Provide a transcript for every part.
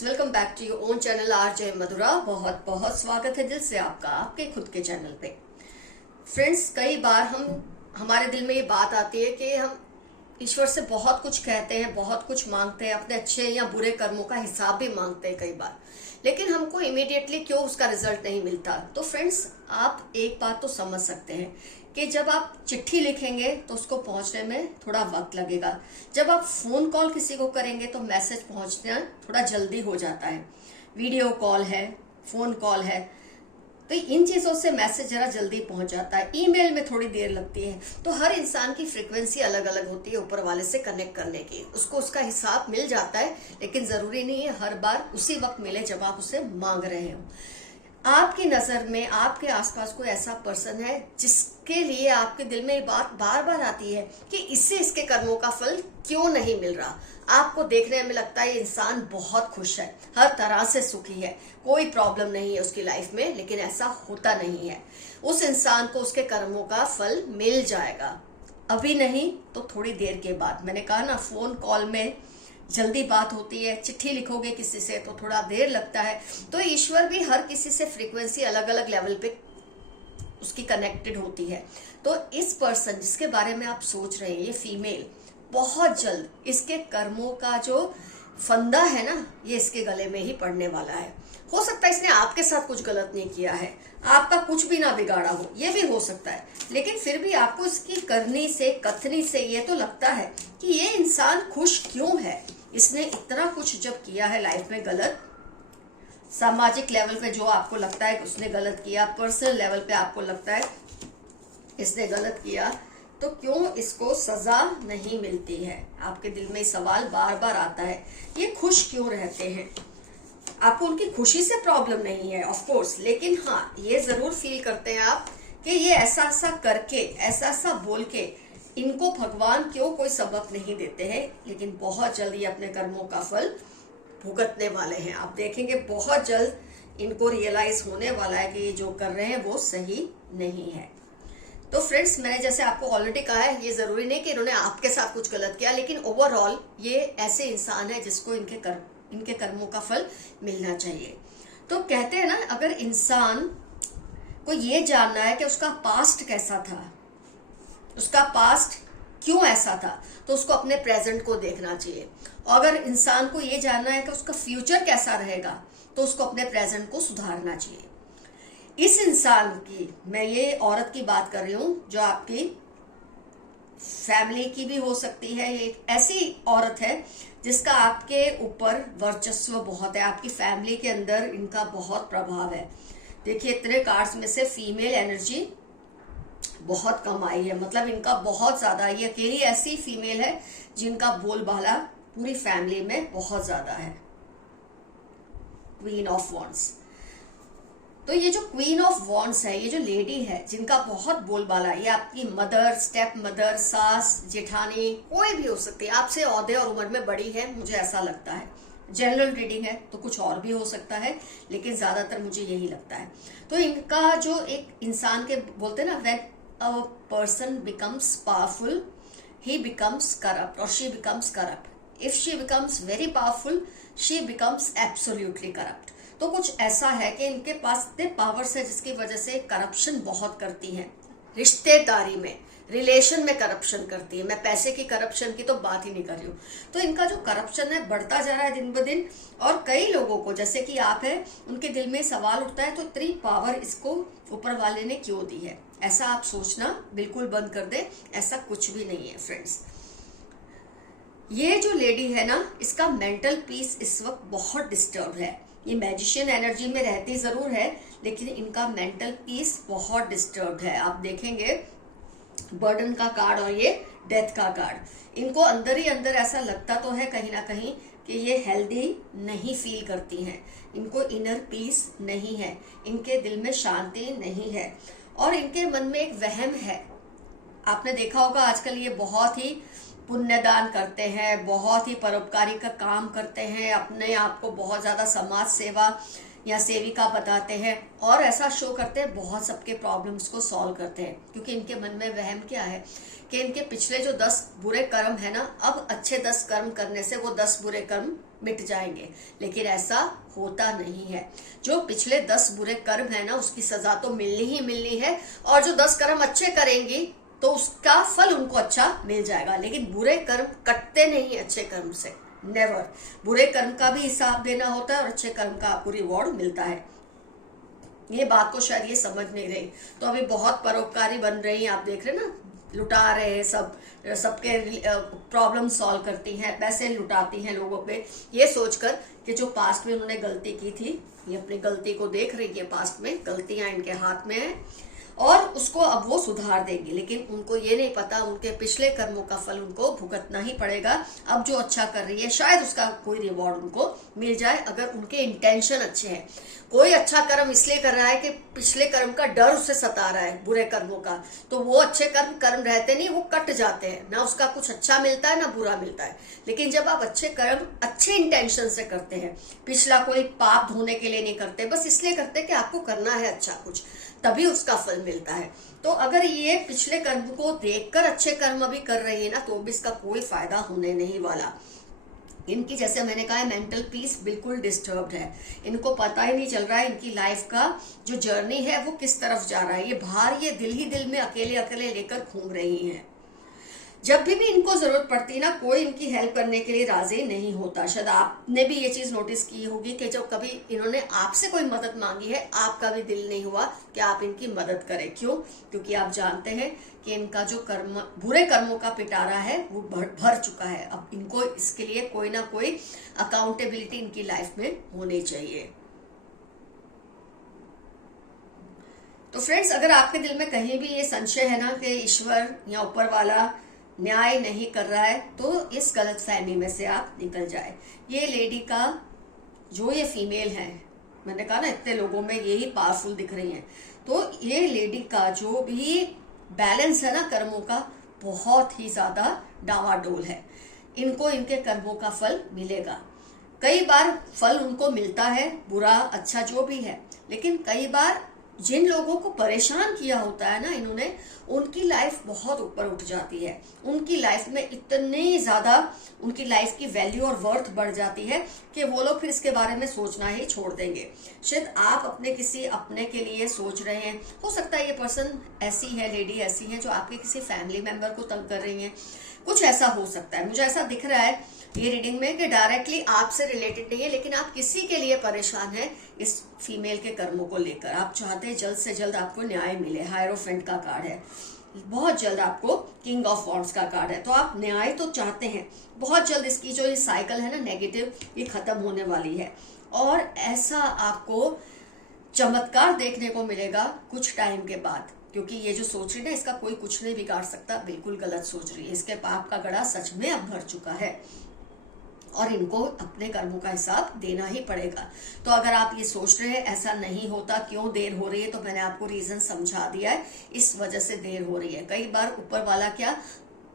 Friends, welcome back to your own channel RJ Madhura. बहुत बहुत स्वागत है दिल से आपका आपके खुद के चैनल पे। फ्रेंड्स, कई बार हमारे दिल में ये बात आती है कि हम ईश्वर से बहुत कुछ कहते हैं, बहुत कुछ मांगते हैं, अपने अच्छे या बुरे कर्मों का हिसाब भी मांगते हैं कई बार, लेकिन हमको इमीडिएटली क्यों उसका रिजल्ट नहीं मिलता। तो फ्रेंड्स, आप एक बात तो समझ सकते हैं कि जब आप चिट्ठी लिखेंगे तो उसको पहुंचने में थोड़ा वक्त लगेगा। जब आप फोन कॉल किसी को करेंगे तो मैसेज पहुंचना थोड़ा जल्दी हो जाता है। वीडियो कॉल है, फोन कॉल है, तो इन चीजों से मैसेज जरा जल्दी पहुंच जाता है। ईमेल में थोड़ी देर लगती है। तो हर इंसान की फ्रीक्वेंसी अलग अलग होती है ऊपर वाले से कनेक्ट करने की। उसको उसका हिसाब मिल जाता है, लेकिन जरूरी नहीं है हर बार उसी वक्त मिले जब आप उसे मांग रहे हो। आपकी नजर में आपके आसपास कोई ऐसा पर्सन है जिसके लिए आपके दिल में ये बात बार बार आती है कि इससे इसके कर्मों का फल क्यों नहीं मिल रहा। आपको देखने में लगता है ये इंसान बहुत खुश है, हर तरह से सुखी है, कोई प्रॉब्लम नहीं है उसकी लाइफ में, लेकिन ऐसा होता नहीं है। उस इंसान को उसके कर्मों का फल मिल जाएगा, अभी नहीं तो थोड़ी देर के बाद। मैंने कहा ना, फोन कॉल में जल्दी बात होती है, चिट्ठी लिखोगे किसी से तो थोड़ा देर लगता है। तो ईश्वर भी हर किसी से फ्रीक्वेंसी अलग अलग लेवल पे उसकी कनेक्टेड होती है। तो इस पर्सन जिसके बारे में आप सोच रहे हैं, ये फीमेल, बहुत जल्द इसके कर्मों का जो फंदा है ना, ये इसके गले में ही पड़ने वाला है। हो सकता है इसने आपके साथ कुछ गलत नहीं किया है, आपका कुछ भी ना बिगाड़ा हो, ये भी हो सकता है, लेकिन फिर भी आपको इसकी करनी से, कथनी से ये तो लगता है कि ये इंसान खुश क्यों है। इसने इतना कुछ जब किया है लाइफ में गलत, सामाजिक लेवल पे जो आपको लगता है उसने गलत किया, पर्सनल लेवल पे आपको लगता है इसने गलत किया, तो क्यों इसको सजा नहीं मिलती है। आपके दिल में सवाल बार बार आता है, ये खुश क्यों रहते हैं। आपको उनकी खुशी से प्रॉब्लम नहीं है ऑफ कोर्स, लेकिन हाँ, ये जरूर फील करते हैं आप कि ये ऐसा ऐसा करके, ऐसा ऐसा बोल के इनको भगवान क्यों कोई सबक नहीं देते हैं। लेकिन बहुत जल्द ये अपने कर्मों का फल भुगतने वाले हैं। आप देखेंगे बहुत जल्द इनको रियलाइज होने वाला है कि ये जो कर रहे हैं वो सही नहीं है। तो फ्रेंड्स, मैंने जैसे आपको ऑलरेडी कहा है, ये जरूरी नहीं कि इन्होंने आपके साथ कुछ गलत किया, लेकिन ओवरऑल ये ऐसे इंसान है जिसको इनके कर्मों का फल मिलना चाहिए। तो कहते हैं ना, अगर इंसान को ये जानना है कि उसका पास्ट कैसा था, उसका पास्ट क्यों ऐसा था, तो उसको अपने प्रेजेंट को देखना चाहिए। और अगर इंसान को ये जानना है कि उसका फ्यूचर कैसा रहेगा, तो उसको अपने प्रेजेंट को सुधारना चाहिए। इस इंसान की, मैं ये औरत की बात कर रही हूं जो आपकी फैमिली की भी हो सकती है। ये एक ऐसी औरत है जिसका आपके ऊपर वर्चस्व बहुत है, आपकी फैमिली के अंदर इनका बहुत प्रभाव है। देखिए, इतने कार्ड्स में से फीमेल एनर्जी बहुत कम आई है, मतलब इनका बहुत ज्यादा। ये अकेली ऐसी फीमेल है जिनका बोलबाला पूरी फैमिली में बहुत ज्यादा है। Queen of wands. तो ये जो क्वीन ऑफ वॉन्ड्स है, ये जो लेडी है जिनका बहुत बोलबाला है, ये आपकी मदर, स्टेप मदर, सास, जेठानी, कोई भी हो सकती है, आपसे औहदे और उम्र में बड़ी है, मुझे ऐसा लगता है। जनरल रीडिंग है तो कुछ और भी हो सकता है, लेकिन ज्यादातर मुझे यही लगता है। तो इनका जो एक इंसान के बोलते हैं ना, when a person becomes powerful he becomes corrupt और she becomes corrupt. If she becomes very powerful she becomes absolutely corrupt. तो कुछ ऐसा है कि इनके पास इतने पावर्स है जिसकी वजह से करप्शन बहुत करती हैं। रिश्तेदारी में, रिलेशन में करप्शन करती है। मैं पैसे की करप्शन की तो बात ही नहीं कर रही हूँ। तो इनका जो करप्शन है बढ़ता जा रहा है दिन ब दिन। और कई लोगों को, जैसे कि आप हैं, उनके दिल में सवाल उठता है, तो इतनी पावर इसको ऊपर वाले ने क्यों दी है। ऐसा आप सोचना बिल्कुल बंद कर दे, ऐसा कुछ भी नहीं है फ्रेंड्स। ये जो लेडी है ना, इसका मेंटल पीस इस वक्त बहुत डिस्टर्ब है। ये मैजिशियन एनर्जी में रहती जरूर है, लेकिन इनका मेंटल पीस बहुत डिस्टर्ब है। आप देखेंगे बर्डन का कार्ड और ये डेथ का कार्ड, इनको अंदर ही अंदर ऐसा लगता तो है कहीं ना कहीं कि ये हेल्दी नहीं फील करती हैं। इनको इनर पीस नहीं है, इनके दिल में शांति नहीं है, और इनके मन में एक वहम है। आपने देखा होगा आजकल ये बहुत ही पुण्यदान करते हैं, बहुत ही परोपकारी का काम करते हैं, अपने आप को बहुत ज्यादा समाज सेवा या सेविका बताते हैं, और ऐसा शो करते हैं, बहुत सबके प्रॉब्लम्स को सॉल्व करते हैं। क्योंकि इनके मन में वहम क्या है कि इनके पिछले जो 10 बुरे कर्म है ना, अब अच्छे 10 कर्म करने से वो 10 बुरे कर्म मिट जाएंगे, लेकिन ऐसा होता नहीं है। जो पिछले 10 बुरे कर्म है ना, उसकी सजा तो मिलनी ही मिलनी है, और जो 10 कर्म अच्छे करेंगी तो उसका फल उनको अच्छा मिल जाएगा। लेकिन बुरे कर्म कटते नहीं अच्छे कर्म से, नेवर। बुरे कर्म का भी हिसाब देना होता है और अच्छे कर्म का आपको रिवॉर्ड मिलता है। ये बात को शायद ये समझ नहीं रही, तो अभी बहुत परोपकारी बन रही हैं, आप देख रहे ना, लुटा रहे हैं सबके प्रॉब्लम सॉल्व करती हैं, पैसे लुटाती हैं लोगों पे, ये सोचकर कि जो पास्ट में उन्होंने गलती की थी, ये अपनी गलती को देख रही है, पास्ट में गलतियां इनके हाथ में है और उसको अब वो सुधार देंगी। लेकिन उनको ये नहीं पता उनके पिछले कर्मों का फल उनको भुगतना ही पड़ेगा। अब जो अच्छा कर रही है शायद उसका कोई रिवॉर्ड उनको मिल जाए, अगर उनके इंटेंशन अच्छे हैं। कोई अच्छा कर्म इसलिए कर रहा है कि पिछले कर्म का डर उसे सता रहा है, बुरे कर्मों का, तो वो अच्छे कर्म रहते नहीं, वो कट जाते हैं, ना उसका कुछ अच्छा मिलता है ना बुरा मिलता है। लेकिन जब आप अच्छे कर्म अच्छे इंटेंशन से करते हैं, पिछला कोई पाप धोने के लिए नहीं करते, बस इसलिए करते कि आपको करना है अच्छा कुछ, तभी उसका फल मिलता है। तो अगर ये पिछले कर्म को देखकर अच्छे कर्म अभी कर रही है ना, तो भी इसका कोई फायदा होने नहीं वाला। इनकी, जैसे मैंने कहा, मेंटल पीस बिल्कुल डिस्टर्ब्ड है। इनको पता ही नहीं चल रहा है इनकी लाइफ का जो जर्नी है वो किस तरफ जा रहा है। ये भार ये दिल ही दिल में अकेले अकेले लेकर घूम रही हैं। जब भी इनको जरूरत पड़ती है ना, कोई इनकी हेल्प करने के लिए राजी नहीं होता। शायद आपने भी ये चीज नोटिस की होगी कि जब कभी इन्होंने आपसे कोई मदद मांगी है, आपका भी दिल नहीं हुआ कि आप इनकी मदद करें। क्यों? क्योंकि आप जानते हैं कि इनका जो कर्म, बुरे कर्मों का पिटारा है वो भर चुका है। अब इनको इसके लिए कोई ना कोई अकाउंटेबिलिटी इनकी लाइफ में होनी चाहिए। तो फ्रेंड्स, अगर आपके दिल में कहीं भी ये संशय है ना कि ईश्वर या ऊपर वाला न्याय नहीं कर रहा है, तो इस गलत फहमी में से आप निकल जाए। ये लेडी का जो ये फीमेल है, मैंने कहा ना इतने लोगों में यही पावरफुल दिख रही हैं, तो ये लेडी का जो भी बैलेंस है ना कर्मों का, बहुत ही ज्यादा डावाडोल है। इनको इनके कर्मों का फल मिलेगा। कई बार फल उनको मिलता है, बुरा अच्छा जो भी है, लेकिन कई बार जिन लोगों को परेशान किया होता है ना इन्होंने, उनकी लाइफ बहुत ऊपर उठ जाती है। उनकी लाइफ में इतनी ज्यादा उनकी लाइफ की वैल्यू और वर्थ बढ़ जाती है कि वो लोग फिर इसके बारे में सोचना ही छोड़ देंगे। शायद आप अपने किसी अपने के लिए सोच रहे हैं, हो सकता है ये पर्सन ऐसी है, लेडी ऐसी है जो आपके किसी फैमिली मेंबर को तंग कर रही है, कुछ ऐसा हो सकता है। मुझे ऐसा दिख रहा है ये रीडिंग में कि डायरेक्टली आपसे रिलेटेड नहीं है, लेकिन आप किसी के लिए परेशान हैं इस फीमेल के कर्मों को लेकर। आप चाहते हैं जल्द से जल्द आपको न्याय मिले। हायरोफेंट का कार्ड है, बहुत जल्द आपको किंग ऑफ वॉन्ड्स का कार्ड है, तो आप न्याय तो चाहते हैं। बहुत जल्द इसकी जो ये साइकिल है ना नेगेटिव, ये खत्म होने वाली है और ऐसा आपको चमत्कार देखने को मिलेगा कुछ टाइम के बाद। क्योंकि ये जो सोच रही है ना, इसका कोई कुछ नहीं बिगाड़ सकता, बिल्कुल गलत सोच रही है। इसके पाप का गड़ा सच में अब भर चुका है और इनको अपने कर्मों का हिसाब देना ही पड़ेगा। तो अगर आप ये सोच रहे हैं ऐसा नहीं होता, क्यों देर हो रही है, तो मैंने आपको रीजन समझा दिया है, इस वजह से देर हो रही है। कई बार ऊपर वाला क्या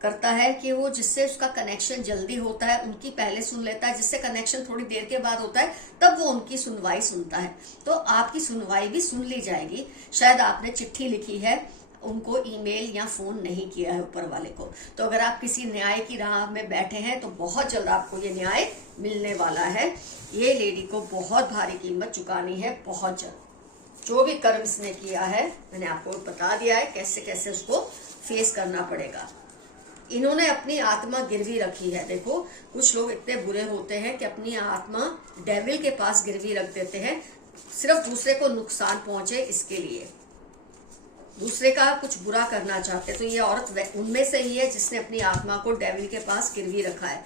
करता है कि वो जिससे उसका कनेक्शन जल्दी होता है उनकी पहले सुन लेता है, जिससे कनेक्शन थोड़ी देर के बाद होता है तब वो उनकी सुनवाई सुनता है। तो आपकी सुनवाई भी सुन ली जाएगी। शायद आपने चिट्ठी लिखी है, उनको ईमेल या फोन नहीं किया है ऊपर वाले को, तो अगर आप किसी न्याय की राह में बैठे हैं तो बहुत जल्द आपको ये न्याय मिलने वाला है। ये लेडी को बहुत भारी कीमत चुकानी है, बहुत जल्द। जो भी कर्म इसने किया है मैंने आपको बता दिया है, कैसे कैसे उसको फेस करना पड़ेगा। इन्होंने अपनी आत्मा गिरवी रखी है। देखो, कुछ लोग इतने बुरे होते हैं कि अपनी आत्मा डेविल के पास गिरवी रख देते हैं, सिर्फ दूसरे को नुकसान पहुंचे इसके लिए, दूसरे का कुछ बुरा करना चाहते। तो ये औरत उनमें से ही है जिसने अपनी आत्मा को डेविल के पास गिरवी रखा है।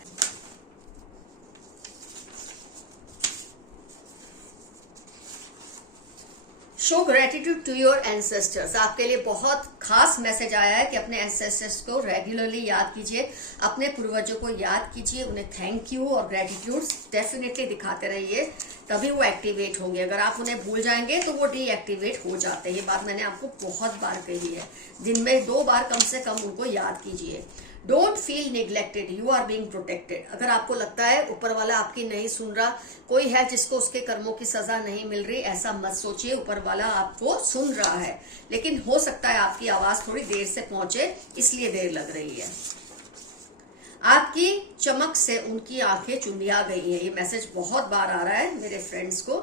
Show gratitude to your ancestors. आपके लिए बहुत खास मैसेज आया है कि अपने एंसेस्टर्स को रेगुलरली याद कीजिए, अपने पूर्वजों को याद कीजिए, उन्हें थैंक यू और ग्रेटिट्यूड डेफिनेटली दिखाते रहिए, तभी वो एक्टिवेट होंगे। अगर आप उन्हें भूल जाएंगे तो वो डीएक्टिवेट हो जाते हैं। ये बात मैंने आपको बहुत बार कही है, दिन में 2 बार कम से कम उनको याद कीजिए। Don't feel neglected, you are being protected. अगर आपको लगता है ऊपर वाला आपकी नहीं सुन रहा, कोई है जिसको उसके कर्मों की सजा नहीं मिल रही, ऐसा मत सोचिए। ऊपर वाला आपको सुन रहा है, लेकिन हो सकता है आपकी आवाज थोड़ी देर से पहुंचे, इसलिए देर लग रही है। आपकी चमक से उनकी आंखें चुंधिया गई हैं। ये मैसेज बहुत बार आ रहा है मेरे फ्रेंड्स को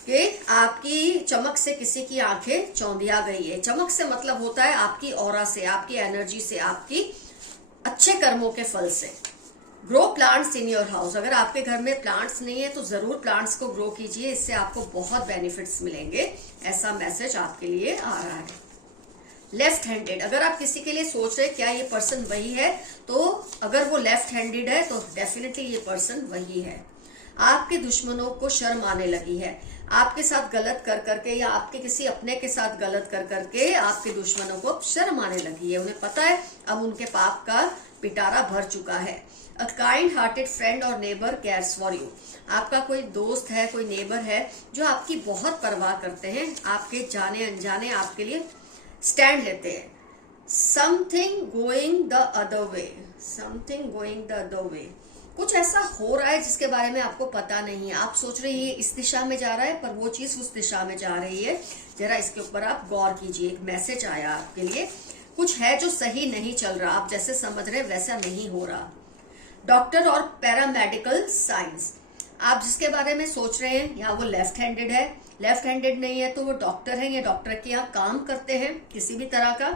कि आपकी चमक से किसी की आंखें चौंधिया गई है। चमक से मतलब होता है आपकी ऑरा से, आपकी एनर्जी से, आपकी अच्छे कर्मों के फल से। Grow plants in your house. अगर आपके घर में प्लांट्स नहीं है तो जरूर प्लांट्स को ग्रो कीजिए, इससे आपको बहुत बेनिफिट्स मिलेंगे। ऐसा मैसेज आपके लिए आ रहा है। लेफ्ट हैंडेड, अगर आप किसी के लिए सोच रहे क्या ये पर्सन वही है, तो अगर वो लेफ्ट हैंडेड है तो डेफिनेटली ये पर्सन वही है। आपके दुश्मनों को शर्म आने लगी है। आपके साथ गलत कर करके या आपके किसी अपने के साथ गलत कर करके आपके दुश्मनों को शर्म आने लगी है। उन्हें पता है अब उनके पाप का पिटारा भर चुका है। अ काइंड हार्टेड फ्रेंड और नेबर केयर्स फॉर यू। आपका कोई दोस्त है, कोई नेबर है जो आपकी बहुत परवाह करते हैं, आपके जाने अनजाने आपके लिए स्टैंड लेते हैं। Something going the other way, something going the other way. कुछ ऐसा हो रहा है जिसके बारे में आपको पता नहीं है। आप सोच रहे हैं ये इस दिशा में जा रहा है, पर वो चीज उस दिशा में जा रही है। जरा इसके ऊपर आप गौर कीजिए। एक मैसेज आया आपके लिए, कुछ है जो सही नहीं चल रहा, आप जैसे समझ रहे वैसा नहीं हो रहा। डॉक्टर और पैरामेडिकल साइंस, आप जिसके बारे में सोच रहे हैं या वो लेफ्ट हैंडेड है, लेफ्ट हैंडेड नहीं है तो वो डॉक्टर है या डॉक्टर के यहाँ काम करते हैं किसी भी तरह का,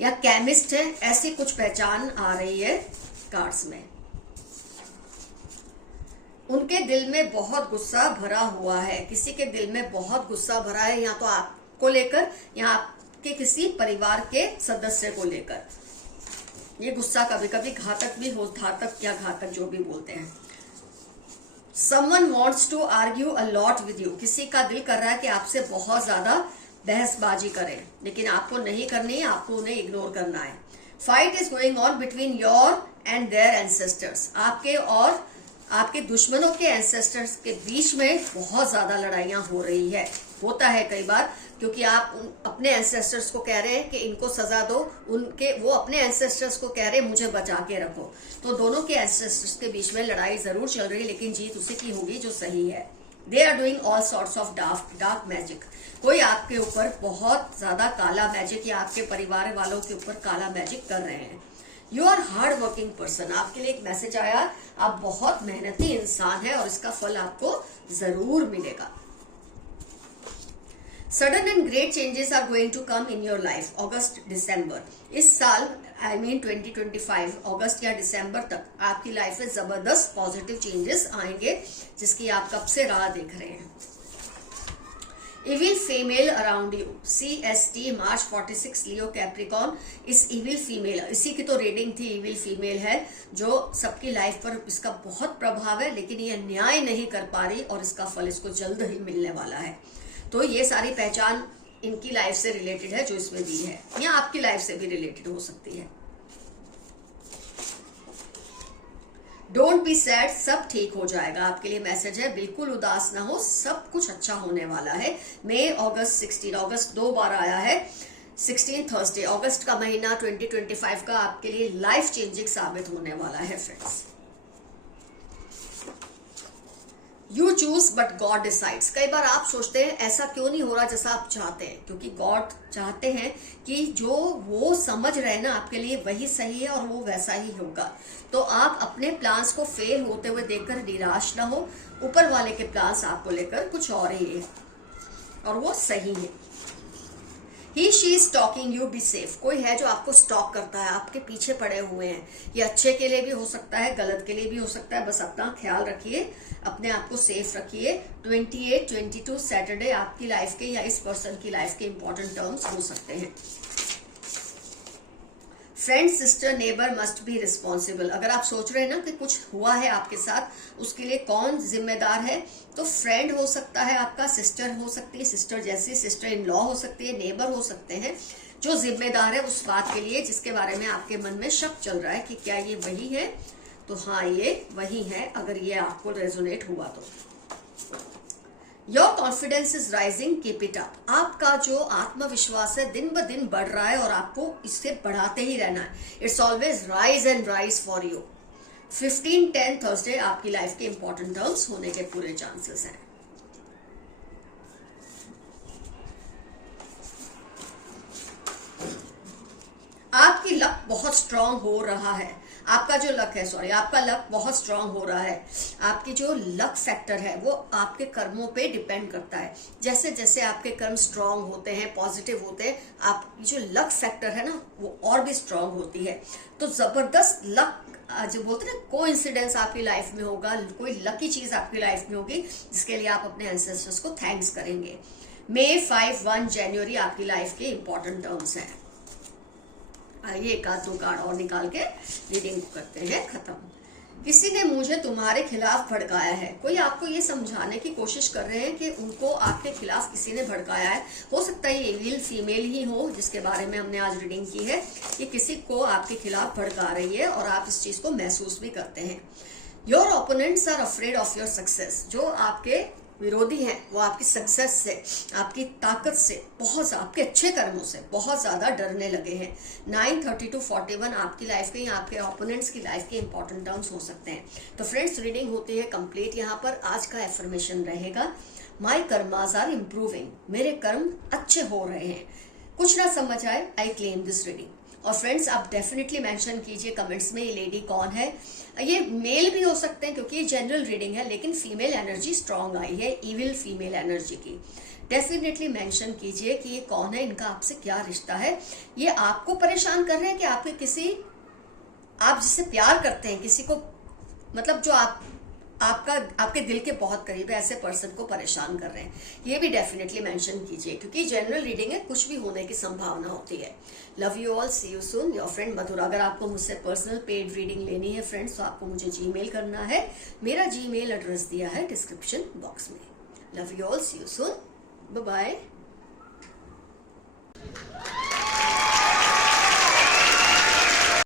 या केमिस्ट है, ऐसी कुछ पहचान आ रही है कार्ड्स में। उनके दिल में बहुत गुस्सा भरा हुआ है, किसी के दिल में बहुत गुस्सा भरा है, या तो आपको लेकर या आपके किसी परिवार के सदस्य को लेकर। ये गुस्सा कभी कभी घातक भी हो, घातक या घातक जो भी बोलते हैं। Someone wants to argue a lot with you, किसी का दिल कर रहा है कि आपसे बहुत ज्यादा बहसबाजी करें, लेकिन आपको नहीं करनी है, आपको उन्हें इग्नोर करना है। Fight is going on between your and their ancestors, आपके और आपके दुश्मनों के एंसेस्टर्स के बीच में बहुत ज्यादा लड़ाइयां हो रही है। होता है कई बार, क्योंकि आप अपने एंसेस्टर्स को कह रहे हैं कि इनको सजा दो, उनके वो अपने एंसेस्टर्स को कह रहे हैं मुझे बचा के रखो। तो दोनों के एंसेस्टर्स के बीच में लड़ाई जरूर चल रही है, लेकिन जीत उसी की होगी जो सही है। They are doing all sorts of dark magic, कोई आपके ऊपर बहुत ज्यादा काला मैजिक या आपके परिवार वालों के ऊपर काला मैजिक कर रहे हैं। You are hard working person, आपके लिए एक मैसेज आया, आप बहुत मेहनती इंसान है और इसका फल आपको जरूर मिलेगा। Sudden and great changes are going to come in your life अगस्त दिसंबर। इस साल I mean 2025 अगस्त या दिसंबर तक आपकी लाइफ में जबरदस्त पॉजिटिव चेंजेस आएंगे, जिसकी आप कब से राह देख रहे हैं। Evil female around you, CST March 46 Leo Capricorn. इस इविल फीमेल, इसी की तो रीडिंग थी, इविल फीमेल है जो सबकी लाइफ पर इसका बहुत प्रभाव है, लेकिन ये न्याय नहीं कर पा रही और इसका फल इसको जल्द ही मिलने वाला है। तो ये सारी पहचान इनकी लाइफ से रिलेटेड है जो इसमें दी है, या आपकी लाइफ से भी रिलेटेड हो सकती है। डोंट बी सैड, सब ठीक हो जाएगा, आपके लिए मैसेज है। बिल्कुल उदास ना हो, सब कुछ अच्छा होने वाला है। मई अगस्त 16, अगस्त 2 बार आया है, 16 थर्सडे, अगस्त का महीना 2025 का आपके लिए लाइफ चेंजिंग साबित होने वाला है friends. You choose but God decides, कई बार आप सोचते हैं ऐसा क्यों नहीं हो रहा जैसा आप चाहते हैं, क्योंकि गॉड चाहते हैं कि जो वो समझ रहे हैं ना आपके लिए वही सही है और वो वैसा ही होगा। तो आप अपने प्लान्स को फेल होते हुए देखकर निराश ना हो, ऊपर वाले के प्लान्स आपको लेकर कुछ और ही है और वो सही है। He she is stalking you, be safe, कोई है जो आपको स्टॉक करता है, आपके पीछे पड़े हुए हैं। ये अच्छे के लिए भी हो सकता है, गलत के लिए भी हो सकता है, बस अपना ख्याल रखिए, अपने आप को सेफ रखिए। 28, 22 सैटरडे आपकी लाइफ के या इस पर्सन की लाइफ के इंपॉर्टेंट टर्म्स हो सकते हैं। Friend, sister, neighbour must be responsible, अगर आप सोच रहे हैं ना कि कुछ हुआ है आपके साथ, उसके लिए कौन जिम्मेदार है, तो फ्रेंड हो सकता है आपका, सिस्टर हो सकती है, सिस्टर जैसी, सिस्टर इन लॉ हो सकती है, नेबर हो सकते हैं, जो जिम्मेदार है उस बात के लिए जिसके बारे में आपके मन में शक चल रहा है कि क्या ये वही है। तो हाँ, ये वही है, अगर ये आपको रेजोनेट हुआ तो। Your confidence is rising, keep it up, आपका जो आत्मविश्वास है दिन ब दिन बढ़ रहा है और आपको इससे बढ़ाते ही रहना है। It's always rise and rise for you. 15-10 Thursday आपकी लाइफ के इंपॉर्टेंट टर्म्स होने के पूरे चांसेस हैं। आपकी लक बहुत स्ट्रांग हो रहा है। आपका जो लक है, सॉरी, आपका लक बहुत स्ट्रांग हो रहा है। आपकी जो लक फैक्टर है वो आपके कर्मों पे डिपेंड करता है। जैसे जैसे आपके कर्म स्ट्रांग होते हैं, पॉजिटिव होते हैं, आपकी जो लक फैक्टर है ना वो और भी स्ट्रांग होती है। तो जबरदस्त लक, जो बोलते हैं ना, कोइंसिडेंस आपकी लाइफ में होगा, कोई लकी चीज आपकी लाइफ में होगी जिसके लिए आप अपने एंसेस्टर्स को थैंक्स करेंगे। May 5, 1 जनवरी आपकी लाइफ के इंपॉर्टेंट टर्म्स हैं। आइए एक आध दो कार्ड और निकाल के रीडिंग करते हैं खत्म। किसी ने मुझे तुम्हारे खिलाफ भड़काया है। कोई आपको ये समझाने की कोशिश कर रहे हैं कि उनको आपके खिलाफ किसी ने भड़काया है। हो सकता है ये विल फीमेल ही हो जिसके बारे में हमने आज रीडिंग की है, कि किसी को आपके खिलाफ भड़का रही है और आप इस चीज को महसूस भी करते हैं। Your opponents are afraid of your success. जो आपके विरोधी हैं वो आपकी सक्सेस से, आपकी ताकत से, बहुत आपके अच्छे कर्मों से बहुत ज्यादा डरने लगे हैं। 9/30-41 आपकी लाइफ के या आपके ओपोनेंट्स की लाइफ के इंपॉर्टेंट टर्म्स हो सकते हैं। तो फ्रेंड्स, रीडिंग होती है कंप्लीट। यहाँ पर आज का एफर्मेशन रहेगा, माई कर्मास आर इम्प्रूविंग। मेरे कर्म अच्छे हो रहे हैं। कुछ ना समझ आए, आई क्लेम दिस रीडिंग। और फ्रेंड्स, आप डेफिनेटली मेंशन कीजिए कमेंट्स में ये लेडी कौन है। ये मेल भी हो सकते हैं क्योंकि ये जनरल रीडिंग है, लेकिन फीमेल एनर्जी स्ट्रांग आई है, इविल फीमेल एनर्जी की। डेफिनेटली मेंशन कीजिए कि ये कौन है, इनका आपसे क्या रिश्ता है। ये आपको परेशान कर रहे हैं कि आपके किसी, आप जिससे प्यार करते हैं, किसी को, मतलब जो आपके दिल के बहुत करीब है, ऐसे पर्सन को परेशान कर रहे हैं। ये भी डेफिनेटली मेंशन कीजिए क्योंकि जनरल रीडिंग है, कुछ भी होने की संभावना होती है। Love you all, see you soon, your friend Madhura. अगर आपको मुझसे पर्सनल पेड रीडिंग लेनी है फ्रेंड्स, तो आपको मुझे जीमेल करना है। मेरा जीमेल एड्रेस दिया है डिस्क्रिप्शन बॉक्स में। Love you all, see you soon, bye bye.